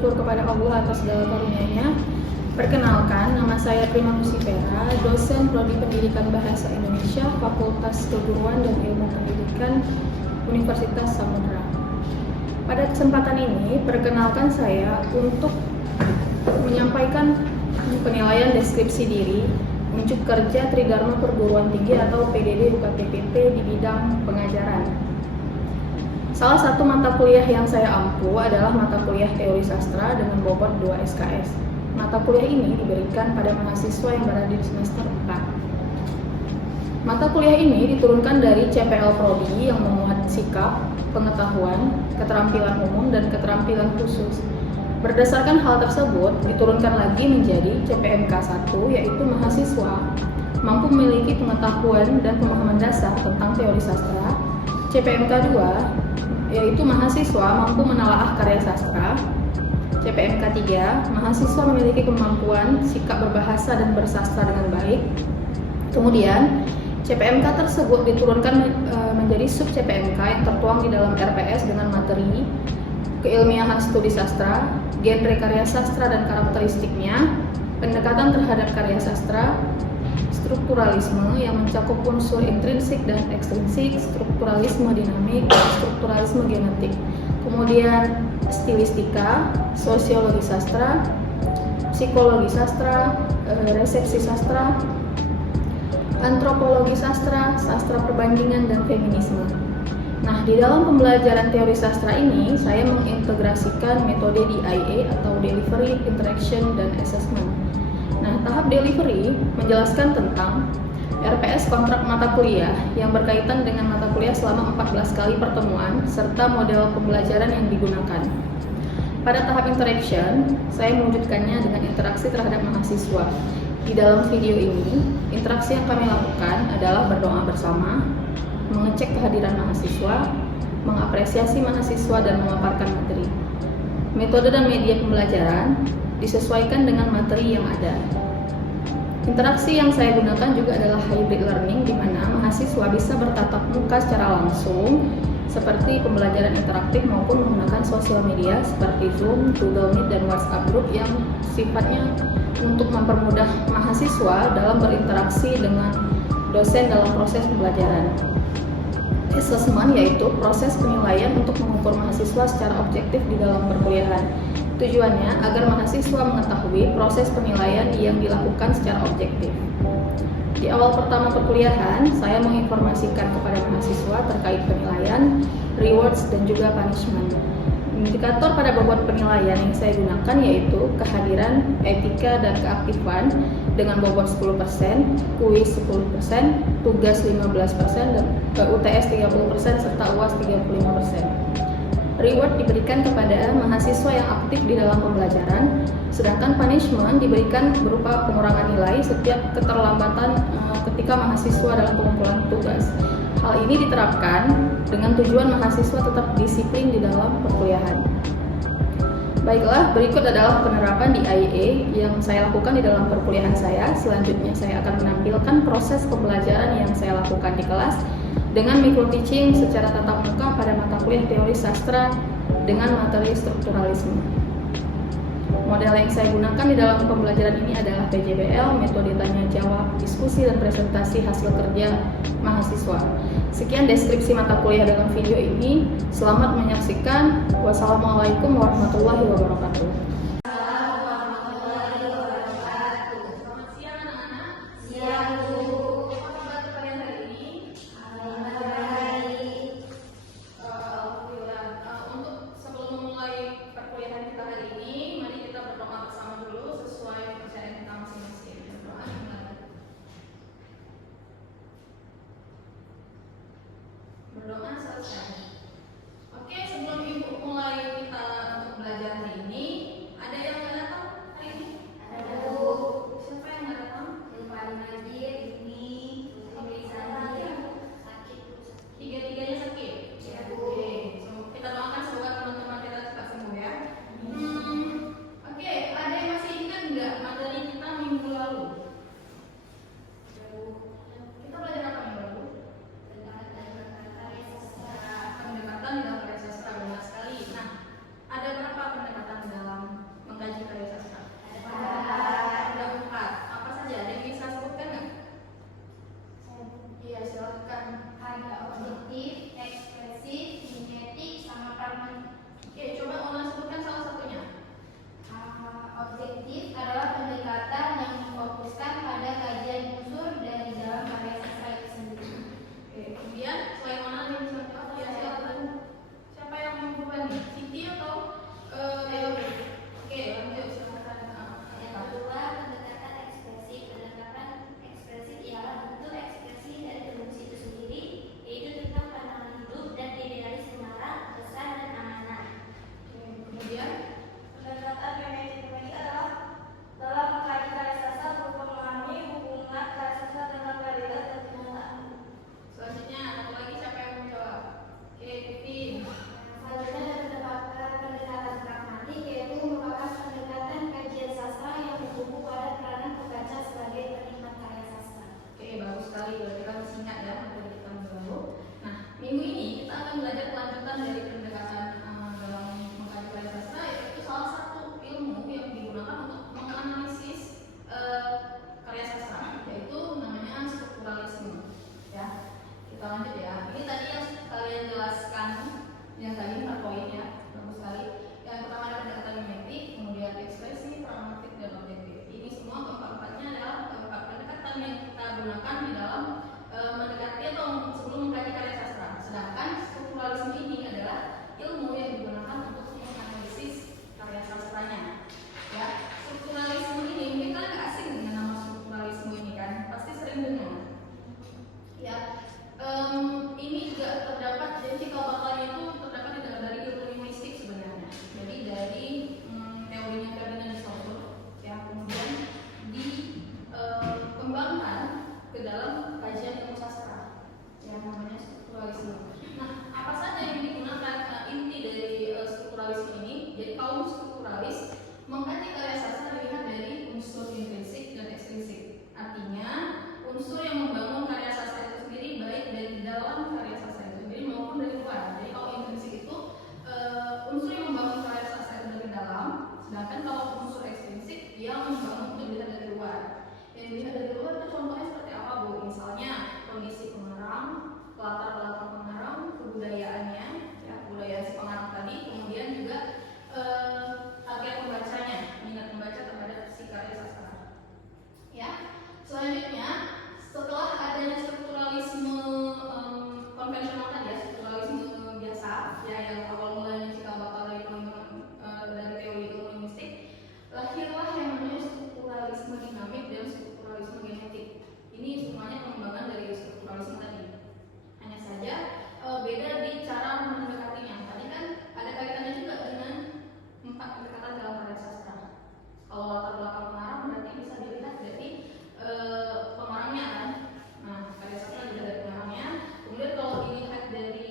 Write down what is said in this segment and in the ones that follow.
bersyukur kepada Allah atas segala karunia-Nya. Perkenalkan, nama saya Prima Musifera, dosen Prodi Pendidikan Bahasa Indonesia, Fakultas Keguruan dan Ilmu Pendidikan Universitas Samudra. Pada kesempatan ini, perkenalkan saya untuk menyampaikan penilaian deskripsi diri unjuk kerja Tridharma Perguruan Tinggi atau PDD UKTPP di bidang pengajaran. Salah satu mata kuliah yang saya ampu adalah mata kuliah Teori Sastra dengan bobot 2 SKS. Mata kuliah ini diberikan pada mahasiswa yang berada di semester 4. Mata kuliah ini diturunkan dari CPL Prodi yang memuat sikap, pengetahuan, keterampilan umum, dan keterampilan khusus. Berdasarkan hal tersebut, diturunkan lagi menjadi CPMK 1, yaitu mahasiswa mampu memiliki pengetahuan dan pemahaman dasar tentang teori sastra. CPMK 2, yaitu mahasiswa mampu menelaah karya sastra. CPMK 3, mahasiswa memiliki kemampuan sikap berbahasa dan bersastra dengan baik. Kemudian, CPMK tersebut diturunkan menjadi sub CPMK yang tertuang di dalam RPS dengan materi keilmiahan studi sastra, genre karya sastra dan karakteristiknya, pendekatan terhadap karya sastra, strukturalisme yang mencakup unsur intrinsik dan ekstrinsik, strukturalisme dinamik, dan strukturalisme genetik. Kemudian stilistika, sosiologi sastra, psikologi sastra, resepsi sastra, antropologi sastra, sastra perbandingan, dan feminisme. Nah, di dalam pembelajaran teori sastra ini, saya mengintegrasikan metode DIA atau Delivery, Interaction, dan Assessment. Nah, tahap delivery menjelaskan tentang RPS kontrak mata kuliah yang berkaitan dengan mata kuliah selama 14 kali pertemuan, serta model pembelajaran yang digunakan. Pada tahap interaction, saya mewujudkannya dengan interaksi terhadap mahasiswa. Di dalam video ini, interaksi yang kami lakukan adalah berdoa bersama, mengecek kehadiran mahasiswa, mengapresiasi mahasiswa, dan memaparkan materi. Metode dan media pembelajaran disesuaikan dengan materi yang ada. Interaksi yang saya gunakan juga adalah hybrid learning, di mana mahasiswa bisa bertatap muka secara langsung, seperti pembelajaran interaktif maupun menggunakan sosial media seperti Zoom, Google Meet, dan WhatsApp Group yang sifatnya untuk mempermudah mahasiswa dalam berinteraksi dengan dosen dalam proses pembelajaran. Assessment yaitu proses penilaian untuk mengukur mahasiswa secara objektif di dalam perkuliahan. Tujuannya agar mahasiswa mengetahui proses penilaian yang dilakukan secara objektif. Di awal pertama perkuliahan, saya menginformasikan kepada mahasiswa terkait penilaian, rewards, dan juga punishment. Indikator pada bobot penilaian yang saya gunakan yaitu kehadiran, etika, dan keaktifan dengan bobot 10%, kuis 10%, tugas 15%, dan UTS 30%, serta UAS 35%. Reward diberikan kepada mahasiswa yang aktif di dalam pembelajaran, sedangkan punishment diberikan berupa pengurangan nilai setiap keterlambatan ketika mahasiswa dalam pengumpulan tugas. Hal ini diterapkan dengan tujuan mahasiswa tetap disiplin di dalam perkuliahan. Baiklah, berikut adalah penerapan di IEA yang saya lakukan di dalam perkuliahan saya. Selanjutnya saya akan menampilkan proses pembelajaran yang saya lakukan di kelas dengan micro teaching secara tatap muka pada mata kuliah teori sastra dengan materi strukturalisme. Model yang saya gunakan di dalam pembelajaran ini adalah PJBL, metode tanya jawab, diskusi, dan presentasi hasil kerja mahasiswa. Sekian deskripsi mata kuliah dalam video ini. Selamat menyaksikan. Wassalamualaikum warahmatullahi wabarakatuh. Berdoa selesai. Oke, sebelum ibu mulai kita untuk belajar hari ini, ada yang nggak datang hari ini? Ada. Siapa yang nggak datang? Paling Najir, ini Sania sakit. Tiga-tiganya sakit. Ya. Oke, kita doakan semoga teman-teman kita cepat sembuh ya. Oke, ada yang masih ingat nggak materi kita minggu lalu? Kita belajar apa minggu lalu? Pendekatan di dalam karya sastra, benar sekali. Nah, ada berapa pendekatan dalam sekali, berarti kan masih ingat ya materi kita minggu lalu. Nah, minggu ini kita akan belajar kelanjutan dari pendekatan dalam mengkaji karya sastra, yaitu salah satu ilmu yang digunakan untuk menganalisis karya sastra, yaitu namanya strukturalisme. Ya, kita lanjut ya. Ini tadi yang kalian jelaskan, yang tadi 4 poin ya, bagus sekali. Yang pertama ada pendekatan mimetik, kemudian ekspresi, pragmatik, dan objektif. Ini semua keempat-empatnya adalah keempat pendekatan yang kita gunakan di dalam mendekati atau sebelum mengkaji karya sastra. Sedangkan strukturalisme ini adalah ilmu yang digunakan untuk menganalisis karya sastranya. Ya, strukturalisme ini mungkin kalian nggak asing dengan nama strukturalisme ini kan, pasti sering dengar. Ya, ini juga terdapat, jadi cikal bakalnya itu terdapat dari ilmu linguistik sebenarnya. Jadi dari teorinya Ferdinand de Saussure, yang kemudian dikembangkan ke dalam kajian ilmu sastra, yang namanya strukturalisme. Nah, apa saja yang digunakan inti dari strukturalisme ini? Jadi kaum strukturalis mengkaji karya sastra dilihat dari unsur intrinsik dan ekstrinsik. Artinya unsur yang membangun karya sastra itu sendiri, baik dari dalam karya sastra itu sendiri maupun dari luar. Jadi kalau intrinsik itu unsur yang membangun karya sastra itu dari dalam, sedangkan kalau unsur ekstrinsik dia membangun itu dilihat dari luar. Yang dilihat dari luar itu contohnya seperti apa, Bu? Misalnya kondisi pengarang, latar belakang pengarang, kebudayaannya, ya, kebudayaan si pengarang tadi, kemudian juga target pembacanya, minat membaca terhadap si karya sastra. Ya, selanjutnya setelah adanya strukturalisme konvensional tadi ya, strukturalisme biasa ya, yang awal mulanya cikal bakal dari teman-teman dari teori linguistik, lahirlah yang namanya strukturalisme dinamik dan strukturalisme genetik. Ini semuanya pengembangan dari strukturalisme tadi. Hanya saja beda di cara mendekatinya. Tadi kan ada kaitannya juga dengan 4 pendekatan dalam karya sastra. Kalau latar belakang pengarang berarti bisa dilihat dari pengarangnya kan. Nah, karya sastra juga dari pengarangnya. Kemudian kalau dilihat dari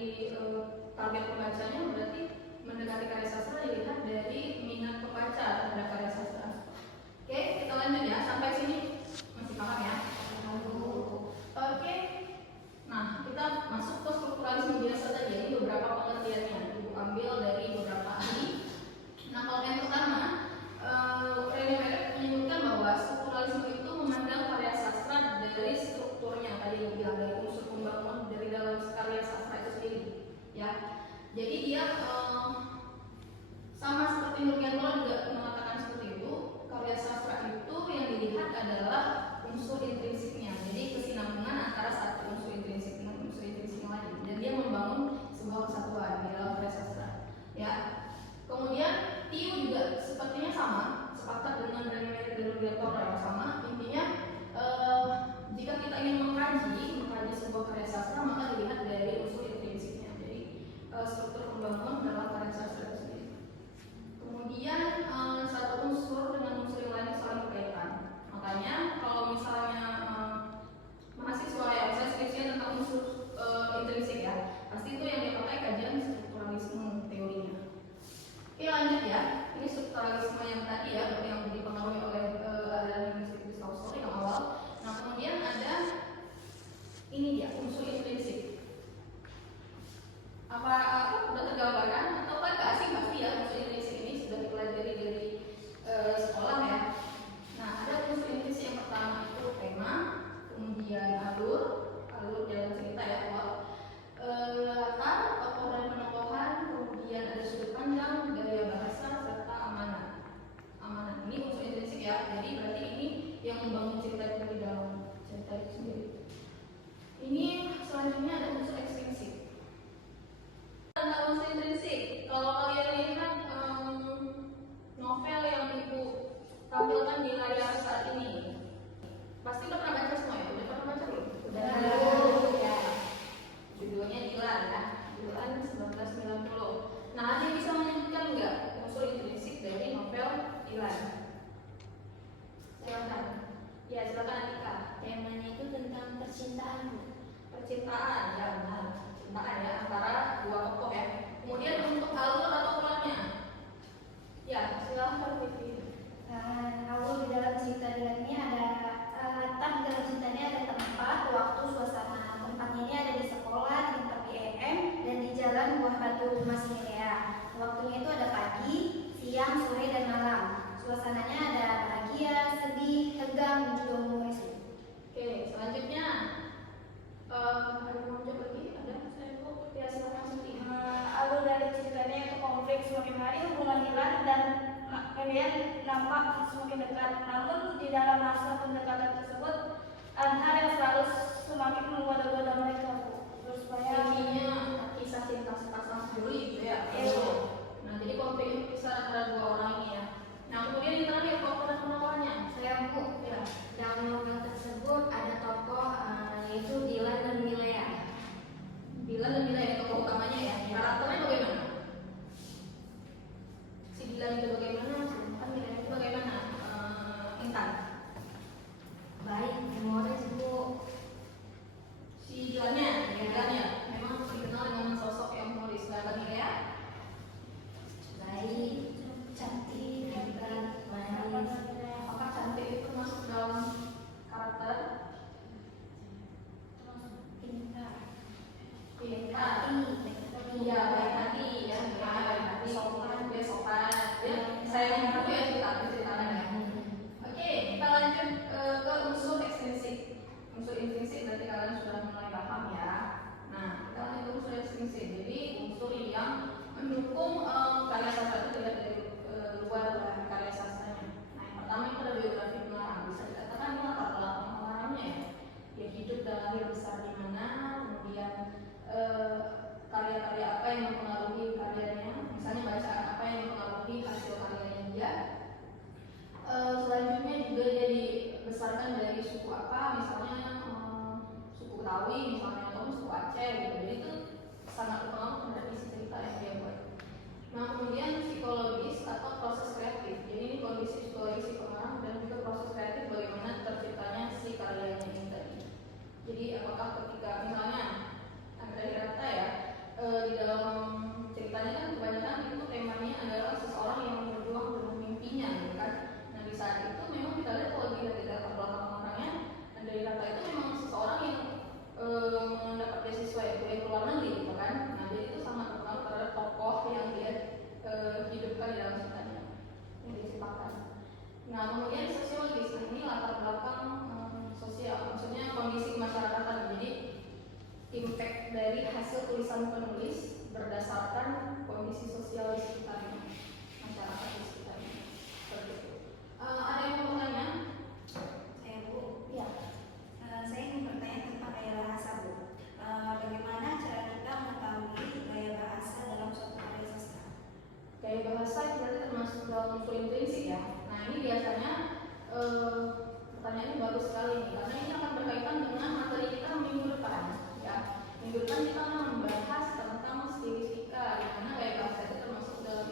target pembacanya, berarti mendekati karya sastra dilihat dari minat pembaca terhadap karya sastra. Oke, kita lanjut ya. Sampai sini masih paham ya? Oke. Nah, kita masuk ke strukturalisme biasa tadi. Ini beberapa pengertiannya. Ibu ambil dari beberapa ahli. Nah, kalau yang pertama, René Merritt menyebutkan bahwa strukturalisme itu memandang karya sastra dari strukturnya, tadi yang bilang dari unsur pembangunan dari dalam karya sastra itu sendiri. Ya, jadi dia sama seperti Nurkian Mola juga mengatakan seperti itu. Karya sastra itu yang dilihat adalah unsur intrinsiknya, jadi kesinambungan antara satu unsur intrinsik dengan unsur intrinsik lain, dan dia membangun sebuah kesatuan di dalam karya sastra. Ya, kemudian Tiu juga sepertinya sama, sepakat dengan René Merritt dan Nurkian Mola yang sama. Intinya jika kita ingin mengkaji sebuah karya sastra, maka dilihat dari unsur intrinsiknya, jadi struktur pembangunan dalam karya sastra itu sendiri. Kemudian satu unsur dengan unsur yang lain saling berkaitan. Makanya kalau misalnya mahasiswa yang saya skripsinya tentang unsur intrinsik ya, pasti itu yang dipakai kajian strukturalisme teorinya. Oke, lanjut ya. Ini strukturalisme yang tadi ya, yang dipengaruhi oleh aliran linguistik di Saussure yang awal. Nah, kemudian ada ini dia, unsur intrinsik. Apa udah tergambarkan atau kan gak asing pasti ya, unsur intrinsik ini sudah dipelajari dari sekolah ya. Nah, ada unsur intrinsik yang pertama itu tema, kemudian alur jalan cerita ya, latar, tokoh dan penokohan, kemudian ada sudut pandang, gaya bahasa, serta amanat. Amanat ini unsur intrinsik ya, jadi berarti ini yang membangun cerita itu di dalam cerita itu sendiri. Ini selanjutnya ada unsur ekstrinsik. Tentang unsur intrinsik, kalau kalian lihat novel yang ibu tampilkan di layar saat ini, pasti udah pernah baca semua ya? Udah pernah baca belum? Udah. Ya. Judulnya Dilan ya, Dilan 1990. Nah, ada yang bisa menyebutkan nggak unsur intrinsik dari novel Dilan? Silakan. Ya, silakan Atika. Temanya itu tentang percintaan. Percintaan, ya bahasa pendekatan tersebut hal yang selalu semakin menggoda-goda mereka, Bu. Terus supaya intinya kisah cinta sepasang dulu itu ya. Iya. Nah, jadi konflik kisah antara dua orang ini ya. Nah, kemudian yang terakhir tokoh dan penawarnya. Saya Bu, Ya. dalam novel tersebut ada tokoh yaitu Dylan dan Milea. Dilan dan Mila ini tokoh utamanya ya. Karakternya bagaimana? Si Dilan itu bagaimana? Si Mila itu bagaimana? Intan. Baik, humoris Bu. Si Dilannya memang dikenal dengan sosok yang humoris. Dan Mila Baik, cantik, pintar, manis. apakah cantik itu masuk dalam karakter? Pintar. Pintar. Iya, baik hati ya. Baik hati, sopan, dia sopan. Ya, saya mau ya ceritanya ya. Oke, kita lanjut ke unsur ekstrinsik. Unsur intrinsik berarti kalian sudah mulai paham ya. Nah, kita lanjut ke unsur ekstrinsik. Jadi unsur yang mendukung karya sastra itu tidak dari luar karya sastranya. Nah, yang pertama itu ada biografi pengarang. Bisa dikatakan ini latar belakang pengarangnya ya. Dia hidup dan lahir besar di mana, kemudian karya-karya apa yang mempengaruhi karyanya, misalnya bacaan apa yang mempengaruhi hasil karyanya dia. Selanjutnya juga dia dibesarkan dari suku apa, misalnya suku Betawi misalnya atau suku Aceh gitu. Jadi itu sangat berpengaruh terhadap isi cerita yang dia buat. Nah, kemudian psikologis atau proses kreatif. Jadi ini kondisi psikologis si pengarang dan juga proses kreatif bagaimana terciptanya si karyanya ini tadi. Jadi apakah ketika misalnya dari Rata ya di dalam ceritanya kan kebanyakan itu temanya adalah seseorang yang berjuang dengan mimpinya gitu kan. Nah, di saat itu memang kita lihat kalau dilihat di latar belakang orangnya, dari Rata itu memang seseorang yang mendapat beasiswa ya kuliah ke luar negeri gitu kan. Nah, jadi itu sangat berpengaruh terhadap tokoh yang dia hidupkan di dalam ceritanya yang diceritakan. Nah, kemudian sosiologis, nah ini latar belakang sosial, maksudnya kondisi kemasyarakatan. Jadi impact dari hasil tulisan penulis berdasarkan kondisi sosial di sekitarnya, masyarakat di sekitarnya. Seperti itu. Ada yang mau bertanya? Saya Bu. Ya. Saya ingin bertanya tentang gaya bahasa Bu. Bagaimana cara kita mengetahui gaya bahasa dalam suatu karya sastra? Gaya bahasa itu berarti termasuk dalam unsur intrinsik ya. Nah, ini biasanya pertanyaannya bagus sekali nih, karena ini akan berkaitan dengan materi kita minggu depan ya. Minggu depan kita akan membahas tentang stilistika, di mana gaya bahasa itu termasuk dalam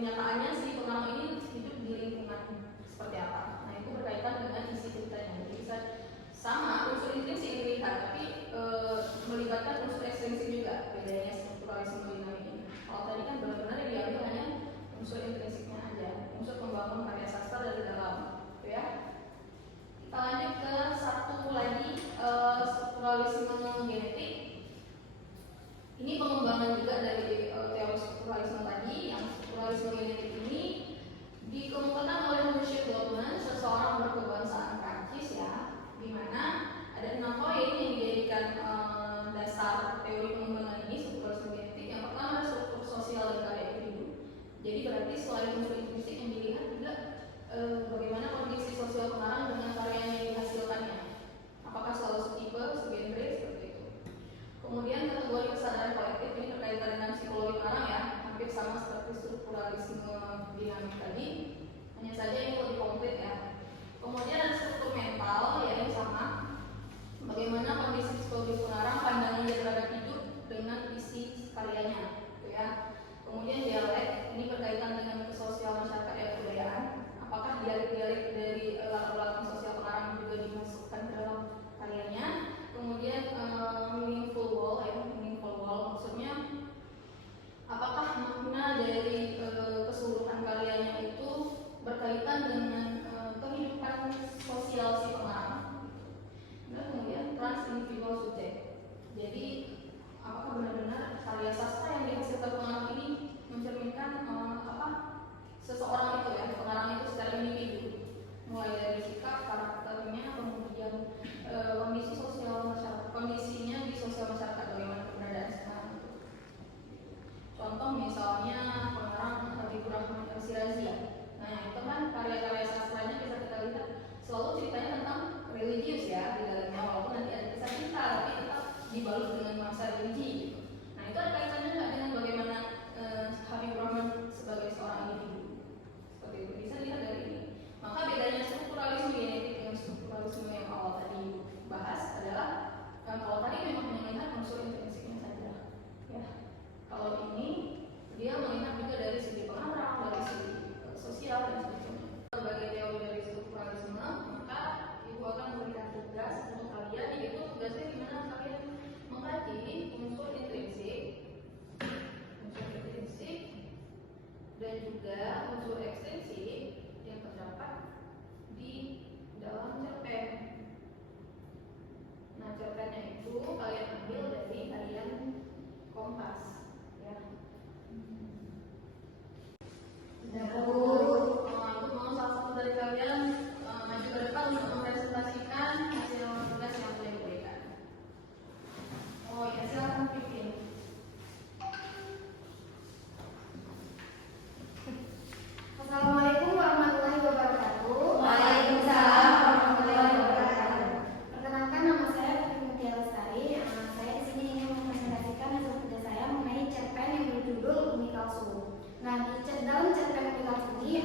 kenyataannya si pengarang ini hidup di lingkungan seperti apa. Nah, itu berkaitan dengan isi ceritanya. Jadi bisa sama unsur intrinsik yang dilihat, tapi melibatkan unsur ekstrinsik juga. Bedanya strukturalisme dinamik ini. Kalau tadi kan benar-benar yang diambil hanya unsur intrinsiknya aja, unsur pembangun karya sastra dari dalam, gitu ya. Kita lanjut ke satu lagi, strukturalisme genetik. Ini pengembangan juga dari teori strukturalisme tadi. Yang strukturalisme genetik ini dikemukakan oleh Monsieur Goldman, seseorang berkebangsaan Prancis ya, di mana ada 6 poin yang dijadikan dasar teori pengembangan ini strukturalisme genetik. Yang pertama adalah struktur sosial dan karya individu. Jadi berarti selain unsur intrinsik yang dilihat juga bagaimana kondisi sosial pengarang dengan karya yang dihasilkannya. Apakah selalu setipe, segenre, seperti itu. Kemudian kategori kesadaran kolektif ini berkaitan dengan psikologi pengarang ya, hampir sama seperti strukturalisme dinamik tadi, hanya saja ini lebih konkret ya. Kemudian ada struktur mental ya, yang sama, bagaimana kondisi psikologi pengarang, pandangan dia terhadap hidup dengan isi karyanya, gitu ya. Kemudian dialek ini berkaitan dengan sosial masyarakat dan kebudayaan. Apakah dialek-dialek dari latar belakang sosial pengarang juga dimasukkan ke dalam karyanya. Kemudian meaningful wall maksudnya apakah makna dari keseluruhan karyanya itu berkaitan dengan kehidupan sosial si pengarang. Dan kemudian transindividual subjek. Jadi apakah benar-benar karya sastra yang dihasilkan pengarang ini mencerminkan seseorang itu ya, pengarang itu secara individu, mulai dari sikap, karakternya, kemudian kondisi sosial masyarakat, kondisinya di sosial masyarakat, bagaimana keberadaan sekarang itu. Contoh misalnya pengarang Habibur Rahman Shirazi ya. Nah, itu kan karya-karya sastranya bisa kita lihat selalu ceritanya tentang religius ya di dalamnya, walaupun nanti ada kisah cinta tapi tetap dibalut dengan masa religi gitu. Nah, itu ada kaitannya nggak dengan bagaimana Habibur Rahman sebagai seorang individu? Seperti itu bisa dilihat dari ini. Maka bedanya strukturalisme genetik dengan strukturalisme yang awal tadi bahas adalah kalau tadi memang hanya melihat unsur intrinsiknya saja ya. Kalau ini dia melihat juga dari segi pengarang, dari segi sosial dan sebagainya. Sebagai teori dari strukturalisme, maka ibu akan memberikan tugas untuk kalian, yaitu tugasnya gimana kalian mengkaji unsur intrinsik dan juga unsur ekstrinsik yang terdapat di dalam cerpen. Nah, cerpennya itu kalian ambil dari harian Kompas ya. Untuk mau salah satu dari kalian maju ke depan untuk mempresentasikan hasil tugas yang sudah diberikan. Oh ya, silakan pimpin. Assalamualaikum warahmatullahi wabarakatuh. Waalaikumsalam warahmatullahi wabarakatuh. Perkenalkan, nama saya Putri Mutia Lestari. Saya di sini ingin mempresentasikan hasil tugas saya mengenai cerpen yang berjudul Umi Kalsum. Nah, dalam cerpen Umi Kalsum ini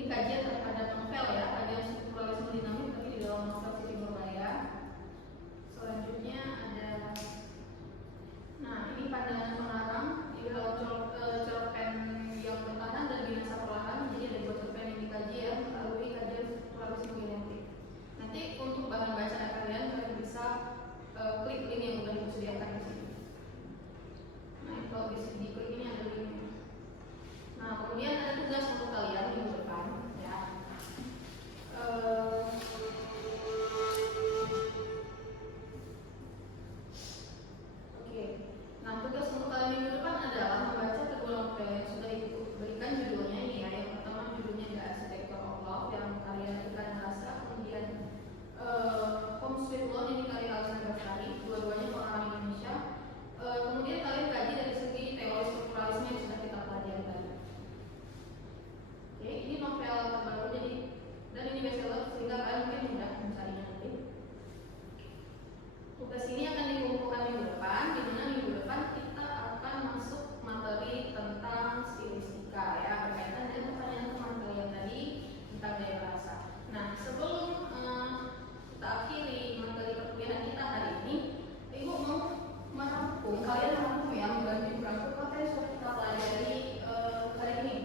ini kajian terhadap novel ya, kajian strukturalisme dinamik tapi di dalam novel Siti Nurbaya. Selanjutnya ada, nah ini pandangan pengarang di dalam cerpen yang bertahan dan binasa perlahan. Jadi ada dua cerpen yang dikaji ya melalui kajian strukturalisme genetik. Nanti untuk bahan bacaan kalian bisa klik link yang sudah disediakan di sini. Nah kalau bisa diklik ini ada linknya. Nah kemudian ada tugas untuk kalian minggu depan ya. Oke. Nah tugas untuk kalian minggu depan adalah membaca kedua novel yang sudah ibu berikan judulnya ini ya. Yang pertama judulnya The Architecture of Love yang karya Ikan Rasa, kemudian Home Sweet Loan ini karya Alexander Bestari, dua-duanya pengarang Indonesia. Kemudian kalian kaji dari segi teori strukturalisme yang sudah kita pelajari tadi. Oke, ini novel terbaru jadi dan ini bestseller sehingga kalian mungkin mudah mencarinya nanti. Tugas ini akan dikumpulkan minggu depan, di mana minggu depan kita akan masuk materi tentang stilistika ya, berkaitan dengan pertanyaan teman kalian tadi tentang gaya bahasa. Nah, sebelum kita akhiri materi perkuliahan kita hari ini, Ibu mau merangkum, kalian merangkum ya, mengganti merangkum materi yang sudah kita pelajari hari ini.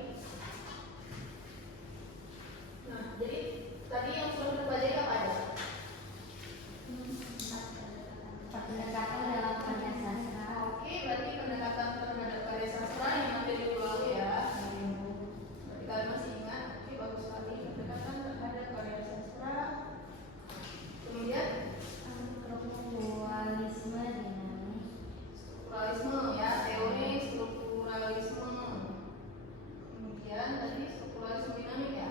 Nah, jadi tadi yang sudah kita pelajari apa aja? Pendekatan dalam karya sastra. Oke, berarti pendekatan terhadap karya sastra yang materi dulu lalu ya. Berarti kalian masih ingat? Oke, bagus sekali. Pendekatan terhadap karya sastra. Kemudian Strukturalisme dinamik. strukturalisme ya, teori strukturalisme. Kemudian tadi strukturalisme dinamik ya.